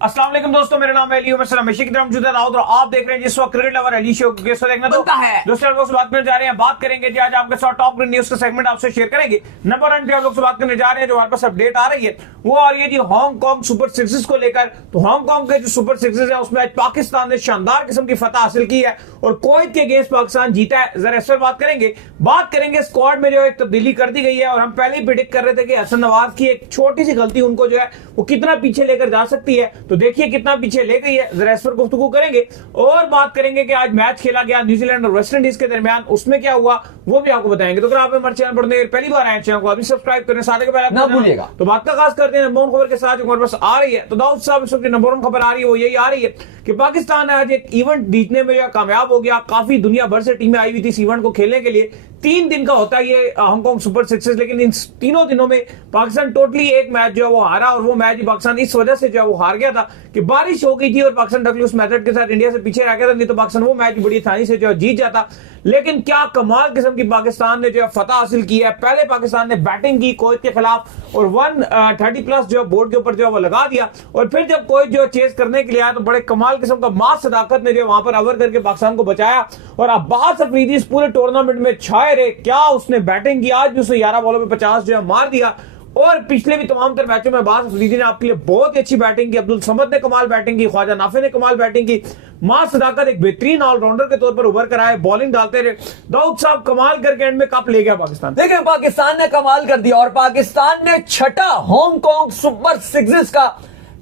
अस्सलाम वालेकुम दोस्तों, मेरा नाम है अली उमर सलाम की तरफ मौजूद है और आप देख रहे हैं जिस वक्त cricket lover Ali show guest देखना तो है दोस्तों लोग से बात करने जा रहे हैं। बात करेंगे जी आज आपके साथ टॉप न्यूज का सेगमेंट आपसे शेयर करेंगे। नंबर 1 पे आप लोग से बात करने जा रहे हैं, जो हमारे पास अपडेट आ रही है वो आ रही है जी हांगकांग सुपर सिक्सेस को लेकर। तो हांगकांग के जो सुपर सिक्सेस है उसमें आज पाकिस्तान ने शानदार किस्म की फतह हासिल की है और कुवैत के अगेंस्ट पाकिस्तान जीता है। जरा इस पर बात करेंगे स्क्वाड में जो है तब्दीली कर दी गई है और हम पहले ही प्रिडिक्ट कर रहे थे कि हसन नवाज की एक छोटी सी गलती उनको जो है वो कितना पीछे लेकर जा सकती है। तो देखिए कितना पीछे ले गई है, जरा इस पर गुफ्तगू करेंगे और बात करेंगे कि आज मैच खेला गया न्यूजीलैंड और वेस्ट इंडीज के दरमियान, उसमें क्या हुआ वो भी आपको बताएंगे। तो अगर आप हमारे चैनल पर पहली बार आए चैनल को अभी सब्सक्राइब करें, साथ के पहले ना भूलिएगा। तो बात का खास करते हैं नंबर 1 खबर के साथ जो हमारे पास आ रही है। तो दाऊद साहब इस वक्त नंबर 1 खबर आ रही है वो यही आ रही है कि पाकिस्तान आज एक इवेंट जीतने में जो कामयाब हो गया। काफी दुनिया भर से टीमें आई हुई थी इस इवेंट को खेलने के लिए। 3 दिन का होता है ये हांगकांग सुपर सिक्सेस, लेकिन इन तीनों दिनों में पाकिस्तान टोटली एक मैच जो है वो हारा और वो मैच पाकिस्तान इस वजह से जो है वो हार गया था कि बारिश हो गई थी और पाकिस्तान डकलूस मेथड के साथ इंडिया से पीछे रह गया था, नहीं तो पाकिस्तान वो मैच बड़ी आसानी से जो है जीत जाता। लेकिन क्या कमाल किस्म की पाकिस्तान ने जो है फतह हासिल की है। पहले पाकिस्तान ने बैटिंग की कुवैत के खिलाफ और 130 प्लस जो बोर्ड के ऊपर जो है वो लगा दिया और फिर जब कुवैत जो चेस करने के लिए आया तो बड़े कमाल किस्म का मास सदाकत ने जो वहां पर अवर करके पाकिस्तान को बचाया और अब्बास अफरीदी इस पूरे टूर्नामेंट में छाए रहे। क्या उसने बैटिंग की, आज भी उसने 11 बॉलों में 50 जो है मार दिया और पिछले भी तमाम तर मैचों में अब्बास अफरीदी ने आपके लिए बहुत ही अच्छी बैटिंग की। अब्दुल समद ने कमाल बैटिंग की, ख्वाजा नाफे ने कमाल बैटिंग की। मां सदाकत एक बेहतरीन ऑलराउंडर के तौर पर उभर कर आए, बॉलिंग डालते रहे। दाऊद साहब कमाल करके एंड में कप ले गया पाकिस्तान। देखिए पाकिस्तान ने कमाल कर दिया और पाकिस्तान ने छठा हांगकांग सुपर सिक्सेस का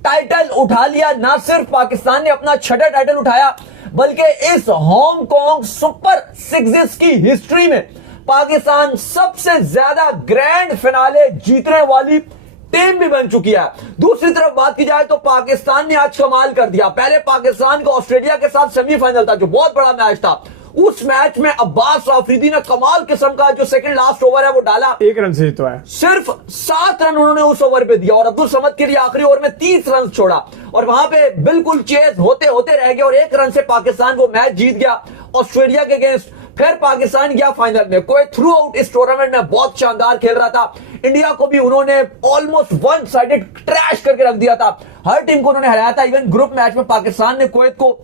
टाइटल उठा लिया। ना सिर्फ पाकिस्तान ने अपना छठा टाइटल उठाया बल्कि इस हांगकांग सुपर सिक्सेस की हिस्ट्री में पाकिस्तान सबसे ज्यादा ग्रैंड फिनाले जीतने वाली टीम भी बन चुकी है। दूसरी तरफ बात की जाए तो पाकिस्तान ने आज कमाल कर दिया। पहले पाकिस्तान को ऑस्ट्रेलिया के साथ सेमीफाइनल था जो बहुत बड़ा मैच था। उस मैच में अब्बास अफरीदी ने कमाल किस्म का जो सेकंड लास्ट ओवर है वो डाला, 1 रन से तो है, सिर्फ 7 रन उन्होंने उस ओवर पे दिया और अब्दुल समद के लिए आखिरी ओवर में 30 रन छोड़ा और वहां पे बिल्कुल चेज होते होते रह गया और 1 रन से पाकिस्तान वो मैच जीत गया ऑस्ट्रेलिया के अगेंस्ट। फिर पाकिस्तान गया फाइनल में। कोई थ्रू आउट इस टूर्नामेंट में बहुत शानदार खेल रहा था। इंडिया को भी उन्होंने ऑलमोस्ट वन साइडेड ट्रैश करके रख दिया था। हर टीम को उन्होंने हराया था। इवन ग्रुप मैच में पाकिस्तान ने कुवैत को,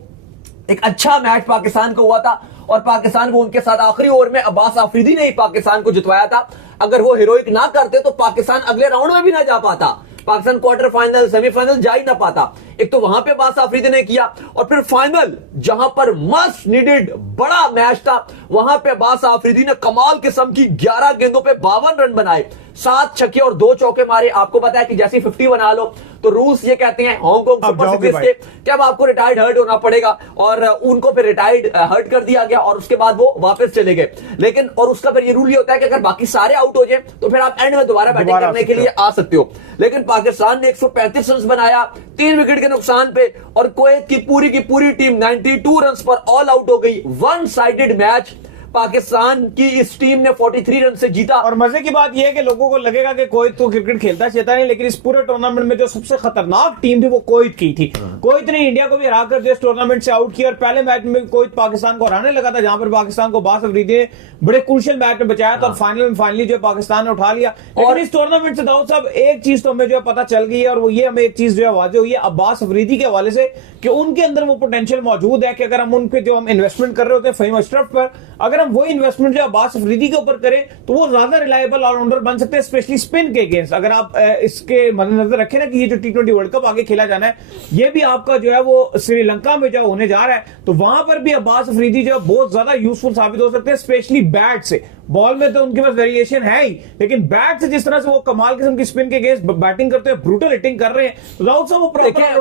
एक अच्छा मैच पाकिस्तान को हुआ था और पाकिस्तान को उनके साथ आखिरी ओवर में अब्बास अफरीदी ने ही पाकिस्तान को जितवाया था। अगर वो हीरोइक ना करते तो पाकिस्तान अगले राउंड में भी ना जा पाता, पाकिस्तान क्वार्टर फाइनल सेमीफाइनल जा ही ना पाता। एक तो वहां पे अब्बास अफरीदी ने किया और फिर फाइनल जहां पर मस्ट नीडेड बड़ा मैच था वहां पे अब्बास अफरीदी ने कमाल किस्म की 11 गेंदों पे 52 रन बनाए, 7 छक्के और 2 चौके मारे। आपको पता है कि जैसे 50 बना लो तो रूल्स ये कहते हैं हांगकांग सुपर सिक्सेस के कि अब आपको रिटायर्ड हर्ट होना पड़ेगा और उनको फिर रिटायर्ड हर्ट कर दिया गया और उसके बाद वो वापस चले गए। लेकिन और उसका फिर ये रूल ये होता है कि अगर बाकी सारे आउट हो जाए तो फिर आप एंड में दोबारा बैटिंग करने के लिए आ सकते हो। लेकिन पाकिस्तान ने 135 रन बनाया 3 विकेट के नुकसान पे और कुवैत की पूरी टीम 92 रन पर ऑल आउट हो गई। वन साइडेड मैच पाकिस्तान की इस टीम ने 43 रन से जीता। और मजे की बात यह है कि लोगों को लगेगा कि कुवैत तो क्रिकेट खेलता चेता नहीं, लेकिन इस पूरे टूर्नामेंट में जो सबसे खतरनाक टीम थी वो कुवैत की थी। कुवैत ने इंडिया को भी हरा कर इस टूर्नामेंट से आउट किया और पहले मैच में कुवैत पाकिस्तान को हराने लगा था जहां पर पाकिस्तान को अब्बास अफरीदी ने बड़े क्रूशियल मैच में बचाया था और फाइनली जो पाकिस्तान ने उठा लिया। और इस टूर्नामेंट से दाऊद साहब एक चीज तो हमें जो पता चल गई है और वो ये हमें एक चीज जो है वाजे हुई है अब्बास अफरीदी के हवाले से कि उनके अंदर वो पोटेंशियल मौजूद है कि अगर हम उनके जो हम इन्वेस्टमेंट कर रहे होते हैं फहीम अशरफ पर, अगर हम वो इन्वेस्टमेंट जो अब्बास अफरीदी के ऊपर करें तो वो ज्यादा रिलायबल ऑलराउंडर बन सकते हैं, स्पेशली स्पिन के अगेंस्ट। अगर आप इसके मद्देनजर रखें ना कि ये जो T20 वर्ल्ड कप आगे खेला जाना है ये भी आपका जो है वो श्रीलंका में जो होने जा रहा है, तो वहां पर भी अब्बास अफरीदी जो है बहुत ज्यादा यूजफुल साबित हो सकते हैं, स्पेशली बैट से। बॉल में तो उनके पास वेरिएशन है ही, लेकिन बैट से जिस तरह से वो कमाल किस्म की स्पिन के अगेंस्ट बैटिंग करते हैं, ब्रूटल हिटिंग कर रहे हैं, तो दाऊद साहब वो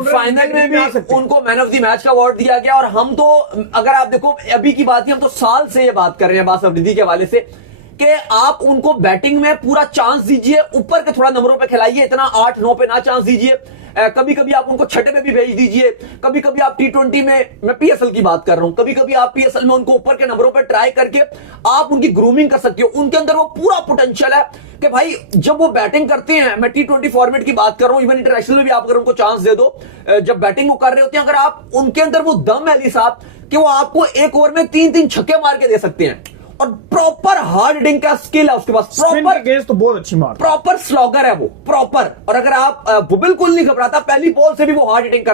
फाइनल में भी उनको मैन ऑफ द मैच का अवार्ड दिया गया। और हम तो अगर आप देखो अभी की बात ही, हम तो साल से ये बात कर रहे हैं अब्बास अफरीदी के हवाले से कि आप उनको बैटिंग में पूरा चांस दीजिए, ऊपर के थोड़ा नंबरों पे खिलाइए, इतना 8-9 पे ना चांस दीजिए। कभी कभी आप उनको छठे पे भी भेज दीजिए, कभी कभी आप T20 में, मैं PSL की बात कर रहा हूं, कभी कभी आप PSL में उनको ऊपर के नंबरों पे ट्राई करके आप उनकी ग्रूमिंग कर सकते हो। उनके अंदर वो पूरा पोटेंशियल है कि भाई जब वो बैटिंग करते हैं, मैं T20 फॉर्मेट की बात कर रहा हूं, इवन इंटरनेशनल में भी आप अगर उनको चांस दे दो, जब बैटिंग वो कर रहे होते हैं, अगर आप उनके अंदर वो दम है अली साहब कि वो आपको एक ओवर में 3-3 छक्के मार के दे सकते हैं और प्रॉपर हार्ड हिटिंग का स्किल है उसके पास, स्पिन के अगेंस्ट तो बहुत अच्छी मार, प्रॉपर स्लॉगर है वो, प्रॉपर। और अगर आप वो बिल्कुल नहीं घबराता, पहली बॉल से भी वो हार्ड हिटिंग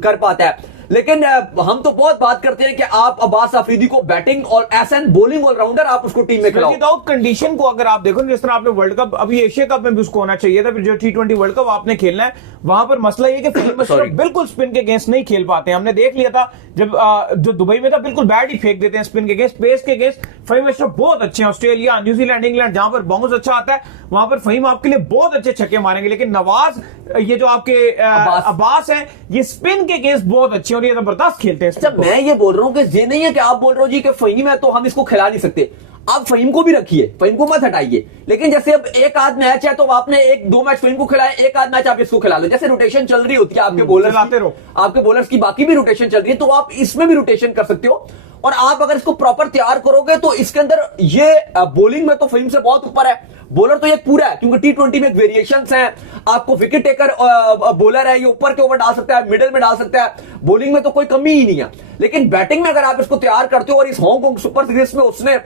कर पाता है। लेकिन हम तो बहुत बात करते हैं कि आप अब्बास अफरीदी को बैटिंग और एसएन बॉलिंग ऑलराउंडर आप उसको टीम में खिलाओ। विदाउट कंडीशन को अगर आप देखो, जिस तरह आपने वर्ल्ड कप, अभी एशिया कप में भी उसको होना चाहिए था, फिर जो T20 वर्ल्ड कप आपने खेलना है, वहां पर मसला ये कि फहीम अशरफ बिल्कुल स्पिन के अगेंस्ट नहीं खेल पाते हैं। हमने देख लिया था जब जो दुबई में था, बिल्कुल बैट ही फेंक देते हैं स्पिन के अगेंस्ट। पेस के अगेंस्ट फहीम अशरफ बहुत अच्छे हैं। ऑस्ट्रेलिया, न्यूजीलैंड, इंग्लैंड जहां पर बाउंस अच्छा आता है, वहां पर फहीम आपके लिए बहुत अच्छे छक्के मारेंगे। लेकिन नवाज, ये जो आपके अब्बास है, ये स्पिन के अगेंस्ट बहुत अच्छे और ये जबरदस्त खेलते हैं। अच्छा, मैं ये बोल रहा हूं कि ये नहीं है कि आप बोल रहे हो जी कि फहीम है तो हम इसको खिला नहीं सकते। आप फहीम को भी रखिए, फहीम को मत हटाइए, लेकिन जैसे अब एक आध मैच है तो आपने एक दो मैच फहीम को खिलाए, एक आध मैच आप इसको खिला लो। जैसे रोटेशन चल रही होती है आपके बॉलर्स की, आपके बॉलर्स की बाकी भी रोटेशन चल रही है, तो आप इसमें भी रोटेशन कर सकते हो। और आप अगर इसको प्रॉपर तैयार करोगे तो इसके अंदर ये बॉलिंग में तो फहीम से बहुत ऊपर है। बॉलर तो ये पूरा है, क्योंकि T20 में वेरिएशंस हैं। आपको विकेट टेकर बॉलर है, ये ऊपर के ऊपर डाल सकता है, मिडिल में डाल सकता है, बॉलिंग में तो कोई कमी ही नहीं है। लेकिन बैटिंग में अगर आप इसको तैयार करते हो, और इस हांगकांग सुपर सीरीज में उसने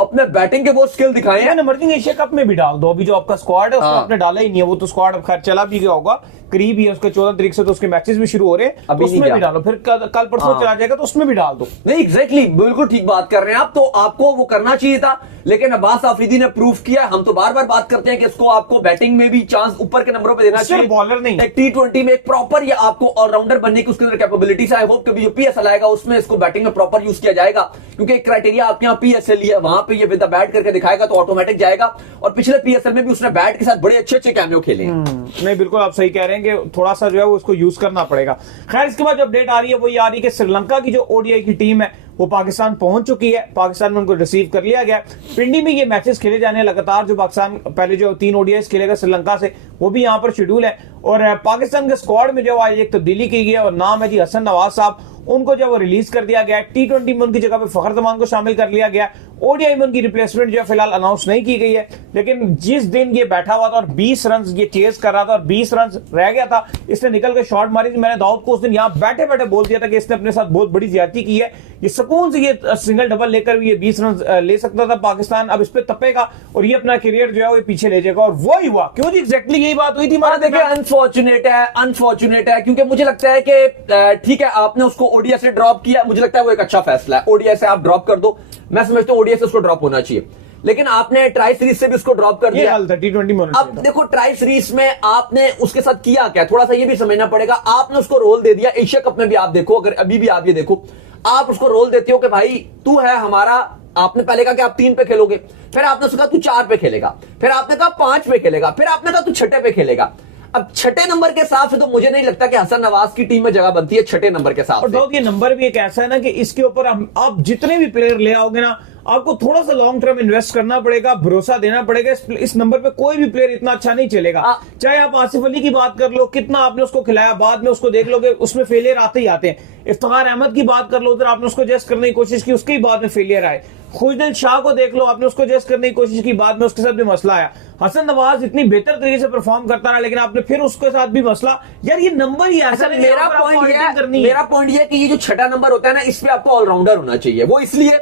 अपने बैटिंग के वो स्किल दिखाए हैं। इमर्जिंग एशिया कप में भी डाल दो। अभी जो आपका स्क्वाड है उसको आपने डाला ही नहीं है, वो तो स्क्वाड अब खैर चला भी गया होगा, करीब ही है उसके 14 तारीख से तो उसके मैचेस भी शुरू हो रहे हैं, उसमें भी डालो। फिर कल परसों चला जाएगा तो उसमें भी डाल दो। नहीं, एग्जैक्टली, बिल्कुल ठीक बात कर रहे हैं आप। तो आपको वो करना चाहिए था, लेकिन अब्बास अफरीदी ने प्रूफ किया। हम तो बार बार बात करते हैं कि इसको आपको बैटिंग में भी चांस ऊपर के नंबरों पे देना चाहिए, बॉलर नहीं। एक T20 में एक प्रॉपर ये आपको ऑलराउंडर बनने की उसके अंदर कैपेबिलिटीज है। आई होप कभी जो PSL आएगा उसमें इसको बैटिंग में प्रॉपर यूज किया जाएगा, क्योंकि एक क्राइटेरिया आपके यहाँ PSL है, वहां पे ये विद द बैट करके दिखाएगा तो ऑटोमेटिक जाएगा। और पिछले PSL में भी उसने बैट के साथ बड़े अच्छे अच्छे कैमियो खेले हैं। नहीं, बिल्कुल आप सही कह रहे हैं कि थोड़ा सा जो है वो उसको यूज करना पड़ेगा। खैर, इसके बाद जो अपडेट आ रही है वो ये आ रही है कि श्रीलंका की जो ODI की टीम है वो पाकिस्तान पहुंच चुकी है। पाकिस्तान में उनको रिसीव कर लिया गया। पिंडी में ये मैचेस खेले जाने हैं लगातार। जो पाकिस्तान पहले जो 3 ODIs खेलेगा श्रीलंका से, वो भी यहाँ पर शेड्यूल है। और पाकिस्तान के स्क्वाड में जो आज एक तब्दीली की गई है और नाम है जी हसन नवाज साहब, उनको जब वो रिलीज कर दिया गया। T20 में उनकी जगह पे फखर जमान को शामिल कर लिया गया। ODI में उनकी रिप्लेसमेंट जो फिलहाल अनाउंस नहीं की गई है, लेकिन जिस दिन ये बैठा हुआ था और 20 रन ये चेज कर रहा था और 20 रन रह गया था, इसने निकल के शॉट मारी थी। मैंने दाऊद को उस दिन यहाँ बैठे बैठे बोल दिया था कि इसने अपने साथ बहुत बड़ी ज्यादती की है, ये सुकून से ये सिंगल डबल लेकर भी ये 20 रन ले सकता था। पाकिस्तान अब इस पे तपेगा और ये अपना करियर जो है वो पीछे ले जाएगा, और वो ही हुआ। क्यों जी, एग्जैक्टली यही बात हुई थी। देखिए, अनफॉर्चुनेट है, क्योंकि मुझे लगता है कि ठीक है आपने उसको ODI से ड्रॉप किया, मुझे लगता है वो एक अच्छा फैसला है। ODI से आप ड्रॉप कर दो, मैं समझता हूं ODI से उसको ड्रॉप होना चाहिए। लेकिन आपने ट्राई सीरीज से भी उसको ड्रॉप कर दिया। T20 में अब देखो, ट्राई सीरीज में आपने उसके साथ किया क्या, थोड़ा सा ये भी समझना पड़ेगा। आपने उसको रोल दे दिया। एशिया कप में भी आप देखो, अगर अभी भी आप ये देखो, आप उसको रोल देते हो कि भाई तू है हमारा। आपने पहले कहा कि आप 3 पे खेलोगे, फिर आपने उसको कहा तू 4 पे खेलेगा, फिर आपने कहा 5 पे खेलेगा, फिर आपने कहा तू 6 पे खेलेगा। अब 6 नंबर के हिसाब से तो मुझे नहीं लगता कि हसन नवाज की टीम में जगह बनती है 6 नंबर के हिसाब से। और ये नंबर भी एक ऐसा है ना कि इसके ऊपर आप जितने भी प्लेयर ले आओगे ना, आपको थोड़ा सा लॉन्ग टर्म इन्वेस्ट करना पड़ेगा, भरोसा देना पड़ेगा। इस नंबर पे कोई भी प्लेयर इतना अच्छा नहीं चलेगा। चाहे आप आसिफ अली की बात कर लो, कितना आपने उसको खिलाया, बाद में उसको देख लोगे उसमें फेलियर आते ही आते हैं। इफ्तिखार अहमद की बात कर लो, उधर आपने उसको जस्ट करने की कोशिश की, उसके ही बाद में फेलियर आए। खुशदिल शाह को देख लो, आपने उसको जस्ट करने की कोशिश की, बाद में उसके साथ भी मसला आया। हसन नवाज इतनी बेहतर तरीके से परफॉर्म करता रहा, लेकिन आपने फिर उसके साथ भी मसला। यार ये नंबर ही ऐसा नहीं। मेरा पॉइंट ये कि ये जो 6 नंबर होता है ना, इस पे आपको ऑलराउंडर होना चाहिए। वो इसलिए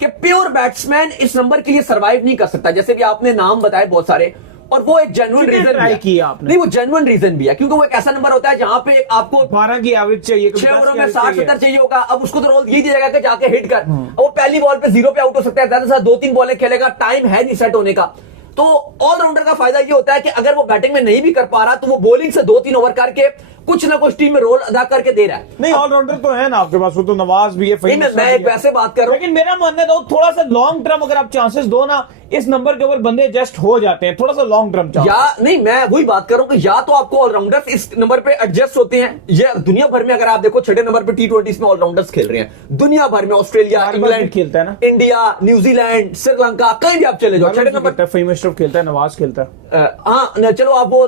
कि प्योर बैट्समैन इस नंबर के लिए सर्वाइव नहीं कर सकता। जैसे भी आपने नाम बताए बहुत सारे, और वो एक जेन्युइन रीजन किया आपने। नहीं, वो जेन्युइन रीजन भी है, क्योंकि वो एक ऐसा नंबर होता है जहां पे आपको 12 की एवरेज चाहिए, 6 ओवरों में 60-70 चाहिए होगा। अब उसको तो रोल ये दिया जाएगा कि जाके हिट कर। वो पहली बॉल पे 0 पे आउट हो सकता है, ज्यादा से ज्यादा 2-3 बॉलें खेलेगा, टाइम है नहीं सेट होने का। तो ऑलराउंडर का फायदा ये होता है कि अगर वो बैटिंग में नहीं भी कर पा रहा, तो वो बॉलिंग से 2-3 ओवर करके कुछ ना कुछ टीम में रोल अदा करके दे रहा है। नहीं, ऑलराउंडर तो है ना आपके पास, वो तो नवाज भी है। मैं एक वैसे बात कर रहा हूं, लेकिन मेरा मानना है थोड़ा सा लॉन्ग टर्म अगर आप चांसेस दो ना, इस नंबर के ऊपर बंदे एडजस्ट हो जाते हैं। थोड़ा सा लॉन्ग टर्म या नहीं, मैं वही बात कर रहा हूं कि या तो आपको ऑलराउंडर्स इस नंबर पे एडजस्ट होते हैं। ये दुनिया भर में अगर आप देखो 6 नंबर पे T20 में ऑलराउंडर्स खेल रहे हैं दुनिया भर में। ऑस्ट्रेलिया, इंग्लैंड खेलता है ना, इंडिया, न्यूजीलैंड, श्रीलंका, कहीं भी आप चले जाओ 6 नंबर फहीम अशरफ खेलता है, नवाज खेलता है। हाँ, चलो आप वो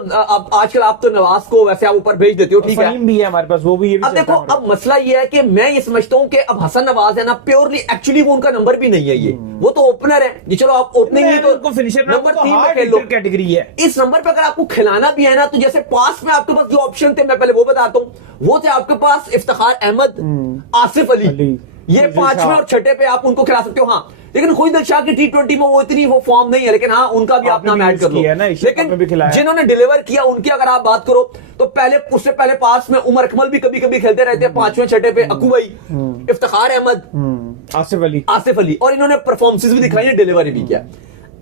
आजकल आप तो नवाज को वैसे आप ऊपर भेज देते हो, ठीक है, भी है हमारे पास, वो भी। ये भी अब देखो, अब मसला ये है कि मैं ये समझता हूं कि अब हसन नवाज है ना, प्योरली एक्चुअली वो उनका नंबर भी नहीं है। ये वो तो ओपनर है जी। चलो आप ओपनिंग में तो फिनिशर नंबर 3 में खेल लो, कैटेगरी है। इस नंबर पे अगर आपको खिलाना भी है ना, तो जैसे पास में आपके पास जो ऑप्शन थे, मैं पहले वो बताता हूं। वो थे आपके पास इफ्तिखार अहमद, आसिफ अली, ये 5वें और 6ठे पे आप उनको खिला सकते हो। हाँ, लेकिन कोई दिलशाह की T20 में वो इतनी वो फॉर्म नहीं है, लेकिन हाँ उनका भी आप नाम ऐड कर लो। लेकिन जिन्होंने डिलीवर किया उनकी अगर आप बात करो तो पहले उससे पहले पास में उमर अकमल भी कभी कभी खेलते रहते हैं, 5वें छठे पे अकू भाई, इफ्तिखार अहमद, आसिफ अली, और इन्होंने परफॉर्मेंसेस भी दिखाई है, डिलीवरी भी किया।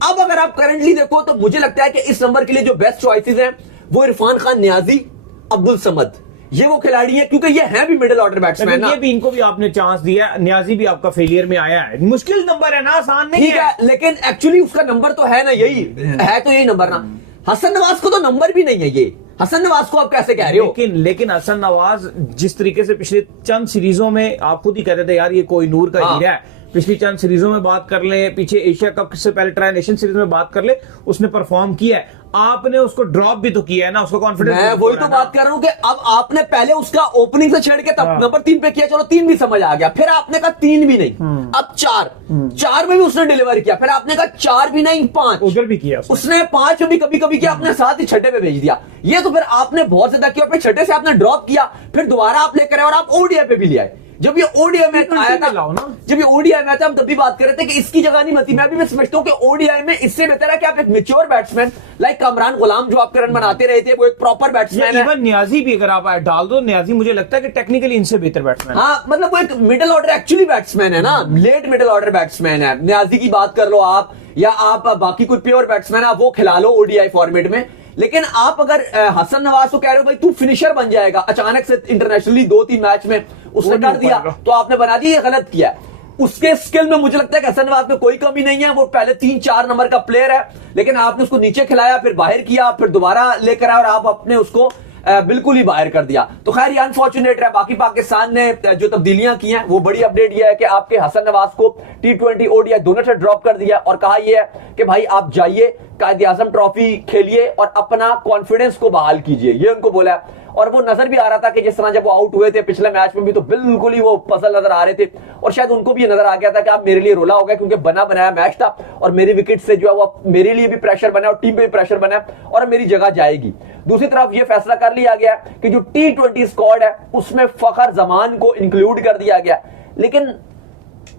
अब अगर आप करंटली देखो तो मुझे लगता है कि इस नंबर के लिए जो बेस्ट चॉइसेस हैं वो इरफान खान नियाजी, अब्दुल समद, ये वो खिलाड़ी है, क्योंकि ये है भी मिडिल ऑर्डर बैट्समैन। ये भी इनको भी आपने चांस दिया, नियाजी भी आपका फेलियर में आया है, मुश्किल नंबर है ना, आसान नहीं ठीक है, लेकिन एक्चुअली उसका नंबर तो है ना, यही है, तो यही नंबर ना। हसन नवाज को तो नंबर भी नहीं है ये, हसन नवाज को आप कैसे कह रहे हो? लेकिन हसन नवाज जिस तरीके से पिछले चंद सीरीजों में आप खुद ही कहते थे यार ये कोई नूर का हीरा है, पिछली चंद सीरीजों में बात कर ले, पीछे एशिया कप से पहले ट्राई नेशन सीरीज में बात कर ले, उसने परफॉर्म किया है, आपने उसको ड्रॉप भी तो किया है ना, उसको कॉन्फिडेंस। मैं वही तो बात कर रहा हूं कि अब आपने पहले उसका ओपनिंग से छेड़ के तब नंबर 3 पे किया, चलो 3 भी समझ आ गया, फिर आपने कहा 3 भी नहीं, अब 4 में भी उसने डिलीवर किया, फिर आपने कहा 4 भी नहीं 5 उधर भी किया उसने 5 में भी कभी कभी किया, अपने साथ ही छठे पे भेज दिया। ये तो फिर आपने बहुत ज्यादा किया, फिर छठे से आपने ड्रॉप किया, फिर दोबारा आप लेकर आए और आप ओडीआई पे भी ले आए। जब ये ओडीआई मैच आया था, जब ये ओडीआई मैच हम तब भी बात कर रहे थे कि इसकी जगह नहीं बनती। मैं भी समझता हूं कि ओडीआई में इससे बेहतर है कि आप एक मैच्योर बैट्समैन लाइक कामरान गुलाम जो आपके रन बनाते रहे थे, वो एक प्रॉपर बैट्समैन है। इवन नियाजी भी अगर आप डाल दो, नियाजी मुझे लगता है कि टेक्निकली इनसे बेहतर बैट्समैन, हाँ मतलब वो एक मिडिल ऑर्डर एक्चुअली बैट्समैन है ना, लेट मिडिल ऑर्डर बैट्समैन है। नियाजी की बात कर लो आप, या आप बाकी कोई प्योर बैट्समैन आप वो खिला लो ओडीआई फॉर्मेट में। लेकिन आप अगर हसन नवाज को कह रहे हो भाई तू फिनिशर बन जाएगा, अचानक से इंटरनेशनली 2-3 मैच में उसने कर दिया, तो आपने बना दिया, ये गलत किया। उसके स्किल में मुझे लगता है कि हसन नवाज में कोई कमी नहीं है, वो पहले 3-4 नंबर का प्लेयर है, लेकिन आपने उसको नीचे खिलाया, फिर बाहर किया, फिर दोबारा लेकर आया और आप अपने उसको बिल्कुल ही बाहर कर दिया। तो खैर ये अनफॉर्चुनेट है। बाकी पाकिस्तान ने जो तब्दीलियां की हैं वो बड़ी अपडेट ये है कि आपके हसन नवाज को T20 ओडीआई दोनों से ड्रॉप कर दिया और कहा यह है कि भाई आप जाइए कायद-ए-आज़म ट्रॉफी खेलिए और अपना कॉन्फिडेंस को बहाल कीजिए, ये उनको बोला है। और वो नजर भी आ रहा था कि जिस तरह जब वो आउट हुए थे पिछले मैच में भी, तो बिल्कुल ही वो पजल नजर आ रहे थे, और शायद उनको भी ये नजर आ गया था कि आप मेरे लिए रोला हो गया, क्योंकि बना बनाया मैच था और मेरी विकेट से जो है वो मेरे लिए भी प्रेशर बना और टीम पे भी प्रेशर बना और मेरी जगह जाएगी। दूसरी तरफ ये फैसला कर लिया गया कि जो T20 स्क्वाड है उसमें फखर जमान को इंक्लूड कर दिया गया, लेकिन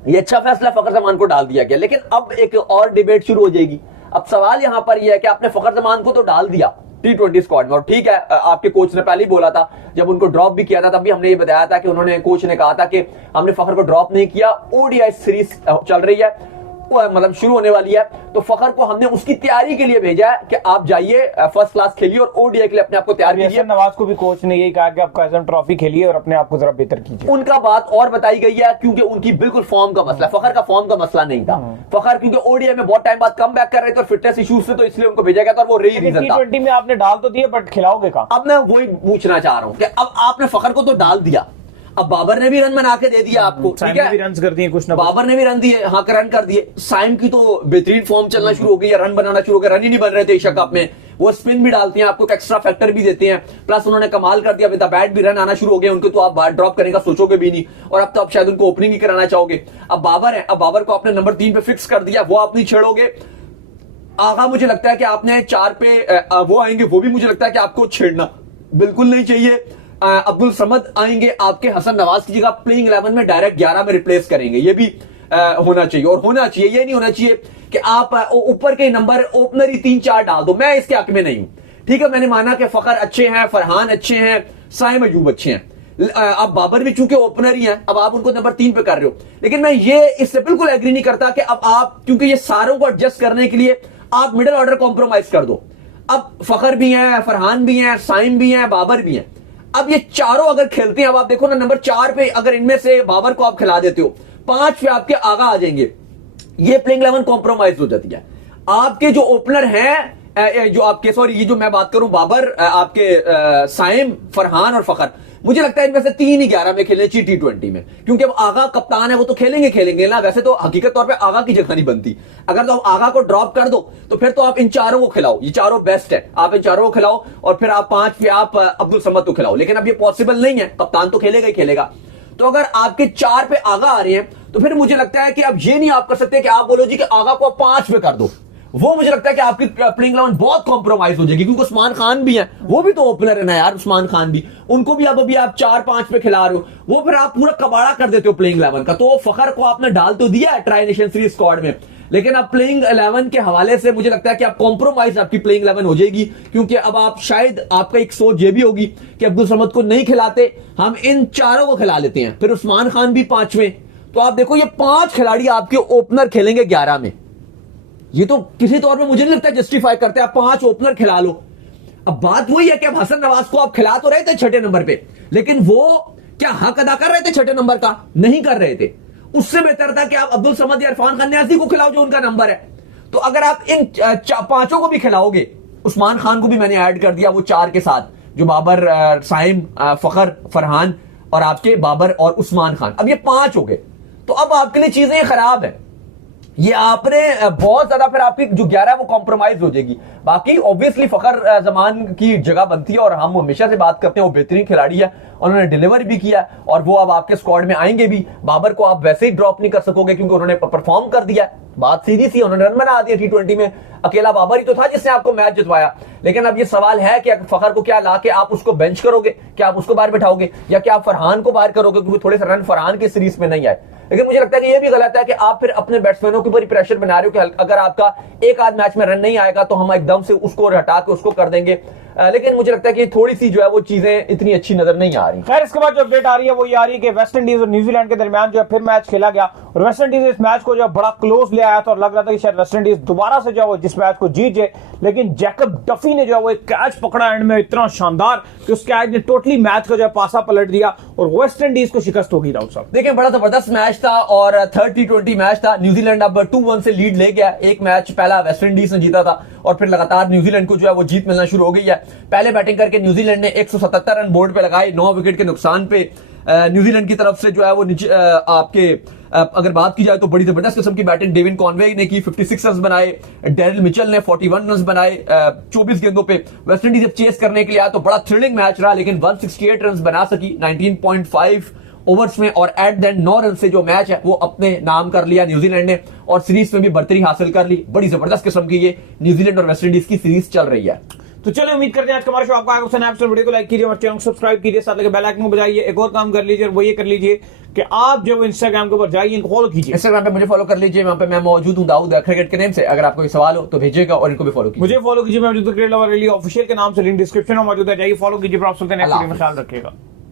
ये अच्छा फैसला, फखर जमान को डाल दिया गया। लेकिन अब एक और डिबेट शुरू हो जाएगी। अब सवाल यहां पर यह है कि आपने फखर जमान को तो डाल दिया T20 स्क्वाड में, और ठीक है आपके कोच ने पहले ही बोला था, जब उनको ड्रॉप भी किया था तब भी हमने ये बताया था कि उन्होंने, कोच ने कहा था कि हमने फखर को ड्रॉप नहीं किया, ओडीआई सीरीज चल रही है, मतलब शुरू होने वाली है, तो फखर को हमने उसकी तैयारी के लिए भेजा है कि आप जाइए फर्स्ट क्लास खेलिए और ओडीआई के लिए अपने आप को तैयार कीजिए। नवाज को भी कोच ने यही कहा कि आप कायद-ए-आज़म ट्रॉफी खेलिए और अपने आप को जरा बेहतर कीजिए। उनका बात और बताई गई है क्योंकि उनकी बिल्कुल फॉर्म का मसला, फखर का फॉर्म का मसला नहीं था। फखर क्योंकि ओडीआई में बहुत टाइम बाद कम बैक कर रहे थे और फिटनेस इश्यूज से, तो इसलिए उनको भेजा गया था और वो रही रीजन था। T20 में आपने डाल तो दिया बट खिलाओगे कहां? अब मैं वही पूछना चाह रहा हूं कि अब आपने फखर को तो डाल दिया, अब बाबर ने भी रन बना के दे दिया आपको, ठीक है, भी रन कर दिए कुछ ना, बाबर ने भी रन दिए, हाँ रन कर दिए। साइम की तो बेहतरीन फॉर्म चलना शुरू हो गई है, रन बनाना शुरू हो गया, रन ही नहीं बन रहे थे एशिया कप में, वो स्पिन भी डालते हैं, आपको एक्स्ट्रा फैक्टर भी देते हैं, प्लस उन्होंने कमाल कर दिया, विद द बैट भी रन आना शुरू हो गए उनको, तो आप बात ड्रॉप करने का सोचोगे भी नहीं, और अब तो आप शायद उनको ओपनिंग ही कराना चाहोगे। अब बाबर है, अब बाबर को आपने नंबर 3 पे फिक्स कर दिया, वो आप नहीं छेड़ोगे। आगा मुझे लगता है कि आपने 4 पे वो आएंगे, वो भी मुझे लगता है कि आपको छेड़ना बिल्कुल नहीं चाहिए। अब्दुल समद आएंगे आपके हसन नवाज की जगह, प्लेइंग 11 में डायरेक्ट 11 में रिप्लेस करेंगे, ये भी होना चाहिए। और होना चाहिए, ये नहीं होना चाहिए कि आप ऊपर के नंबर ओपनर ही 3-4 डाल दो, मैं इसके हक में नहीं हूं। ठीक है, मैंने माना कि फखर अच्छे हैं, फरहान अच्छे हैं, साइम अयूब अच्छे हैं, अब बाबर भी चूंकि ओपनर ही हैं, अब आप उनको नंबर 3 पे कर रहे हो, लेकिन मैं ये इससे बिल्कुल एग्री नहीं करता कि अब आप, क्योंकि ये सारों को एडजस्ट करने के लिए आप मिडिल ऑर्डर कॉम्प्रोमाइज कर दो। अब फखर भी हैं, फरहान भी हैं, साइम भी हैं, बाबर भी हैं, अब ये चारों अगर खेलते हैं, अब आप देखो ना नंबर 4 पे अगर इनमें से बाबर को आप खिला देते हो, 5 पे आपके आगा आ जाएंगे, ये प्लेइंग 11 कॉम्प्रोमाइज हो जाती है। आपके जो ओपनर हैं, जो आपके, सॉरी ये जो मैं बात करूं बाबर, आपके साइम, फरहान और फखर, मुझे लगता है इनमें से 3 ही 11 में खेलने चाहिए T20 में, क्योंकि अब आगा कप्तान है, वो तो खेलेंगे ना। वैसे तो हकीकत तौर पे आगा की जगह नहीं बनती, अगर तो आप आगा को ड्रॉप कर दो तो फिर तो आप इन चारों को खिलाओ, ये चारों बेस्ट है, आप इन चारों को खिलाओ और फिर आप 5 पे आप अब्दुल समद को खिलाओ, लेकिन अब ये पॉसिबल नहीं है, कप्तान तो खेलेगा ही खेलेगा। तो अगर आपके 4 पे आगा आ रहे हैं तो फिर मुझे लगता है कि अब ये नहीं आप कर सकते कि आप बोलो जी कि आगा को 5 पे कर दो, वो मुझे लगता है कि आपकी प्लेइंग 11 बहुत कॉम्प्रोमाइज हो जाएगी, क्योंकि उस्मान खान भी है, वो भी तो ओपनर है ना यार, उस्मान खान भी, उनको भी अब अभी आप 4-5 पे खिला रहे हो, वो फिर आप पूरा कबाड़ा कर देते हो प्लेइंग 11 का। तो फखर को आपने डाल तो दिया है ट्राई नेशन सीरीज स्क्वाड में, लेकिन अब प्लेइंग 11 के हवाले से मुझे लगता है कि आप कॉम्प्रोमाइज आपकी प्लेइंग 11 हो जाएगी, क्योंकि अब आप शायद आपका एक सोच ये भी होगी कि अब्दुल समद को नहीं खिलाते, हम इन चारों को खिला लेते हैं, फिर उस्मान खान भी 5वें। तो आप देखो ये 5 खिलाड़ी आपके ओपनर खेलेंगे 11 में, ये तो किसी तौर पे मुझे नहीं लगता जस्टिफाई करते, आप 5 ओपनर खिला लो। अब बात वही है कि अब हसन नवाज को आप खिला तो रहे थे 6ठे नंबर पे, लेकिन वो क्या हक अदा कर रहे थे 6ठे नंबर का? नहीं कर रहे थे। उससे बेहतर था कि आप अब्दुल समद या इरफान खान न्याजी को खिलाओ जो उनका नंबर है। तो अगर आप इन 5 को भी खिलाओगे, उस्मान खान को भी मैंने ऐड कर दिया वो 4 के साथ, जो बाबर, साइम, फखर, फरहान और आपके बाबर और उस्मान खान, अब ये 5 हो गए। तो अब आपके लिए चीजें खराब है, ये आपने बहुत ज्यादा, फिर आपकी जो 11 है वो कॉम्प्रोमाइज हो जाएगी। बाकी ऑब्वियसली फखर जमान की जगह बनती है, और हम हमेशा से बात करते हैं वो बेहतरीन खिलाड़ी है, उन्होंने डिलीवर भी किया और वो अब आपके स्क्वाड में आएंगे भी। बाबर को आप वैसे ही ड्रॉप नहीं कर सकोगे क्योंकि उन्होंने परफॉर्म कर दिया, बात सीधी सी, उन्होंने रन बना दिया T20 में, अकेला बाबर ही तो था जिसने आपको मैच जितवाया। लेकिन अब ये सवाल है कि फखर को क्या लाके आप उसको बेंच करोगे, क्या आप उसको बाहर बैठाओगे, या क्या आप फरहान को बाहर करोगे, क्योंकि थोड़े से रन फरहान की सीरीज में नहीं आए। लेकिन मुझे लगता है कि ये भी गलत है कि आप फिर अपने बैट्समैनों के ऊपर प्रेशर बना रहे हो कि अगर आपका एक आध मैच में रन नहीं आएगा तो हम एकदम से उसको हटा के उसको कर देंगे। लेकिन मुझे लगता है कि थोड़ी सी जो है वो चीजें इतनी अच्छी नजर नहीं आ रही। खैर, इसके बाद जो अपडेट आ रही है वो ये आ रही है कि वेस्ट इंडीज और न्यूजीलैंड के दरमियान जो है फिर मैच खेला गया, और वेस्ट इंडीज इस मैच को जो बड़ा क्लोज ले आया था, और लग रहा था कि शायद वेस्ट इंडीज दोबारा से जो है जिस मैच को जीत जाए। लेकिन जैकब डफी ने जो है वो एक कैच पकड़ा एंड में, इतना शानदार कि उस कैच ने टोटली मैच का जो है पासा पलट दिया और वेस्ट इंडीज को शिकस्त हो गई। राउत साहब देखिए, बड़ा जबरदस्त मैच था और 30-20 मैच था। न्यूजीलैंड अब 2-1 से लीड ले गया। एक मैच पहला वेस्ट इंडीज ने जीता था और फिर लगातार न्यूजीलैंड को जो है वो जीत मिलना शुरू हो गई है। पहले बैटिंग करके न्यूजीलैंड ने 177 रन बोर्ड पे लगाए, 9 विकेट के नुकसान पे। न्यूजीलैंड की तरफ से जो है वो आपके अगर बात की जाए तो बड़ी जबरदस्त किस्म की बैटिंग डेविन कॉनवे ने की, 56 रन बनाए। डेरिल मिचेल ने 41 रन बनाए 24 गेंदों पे। वेस्ट इंडीज चेस करने के लिए आया तो बड़ा थ्रिलिंग मैच रहा, लेकिन 168 रन बना सकी 19.5 ओवर्स में, और एट द एंड 9 रन से जो मैच है वो अपने नाम कर लिया न्यूजीलैंड ने, और सीरीज में भी बढ़तरी हासिल कर ली। बड़ी जबरदस्त किस्म की ये न्यूजीलैंड और वेस्ट इंडीज की सीरीज चल रही है। तो चलो, उम्मीद करते हैं आज का हमारा शो आपको आएगा पसंद आया। वीडियो को लाइक कीजिए और चैनल को सब्सक्राइब कीजिए, साथ लगे बेल आइकन को बजाइए। एक और काम कर लीजिए और वो ये कर लीजिए कि आप जो इंस्टाग्राम के ऊपर जाइए, इनको फॉलो कीजिए। इंस्टाग्राम पे मुझे फॉलो कर लीजिए, वहां पे मैं मौजूद हूं दाऊद क्रिकेट के नेम से। अगर आपको कोई सवाल हो तो भेजिएगा और इनको भी फॉलो कीजिए। मुझे फॉलो कीजिए, मैं मौजूद क्रिकेट लवर ऑफिशियल के नाम से लिंक डिस्क्रिप्शन में मौजूद है, जाइए फॉलो कीजिए। आप सुनते हैं, ख्याल रखिएगा।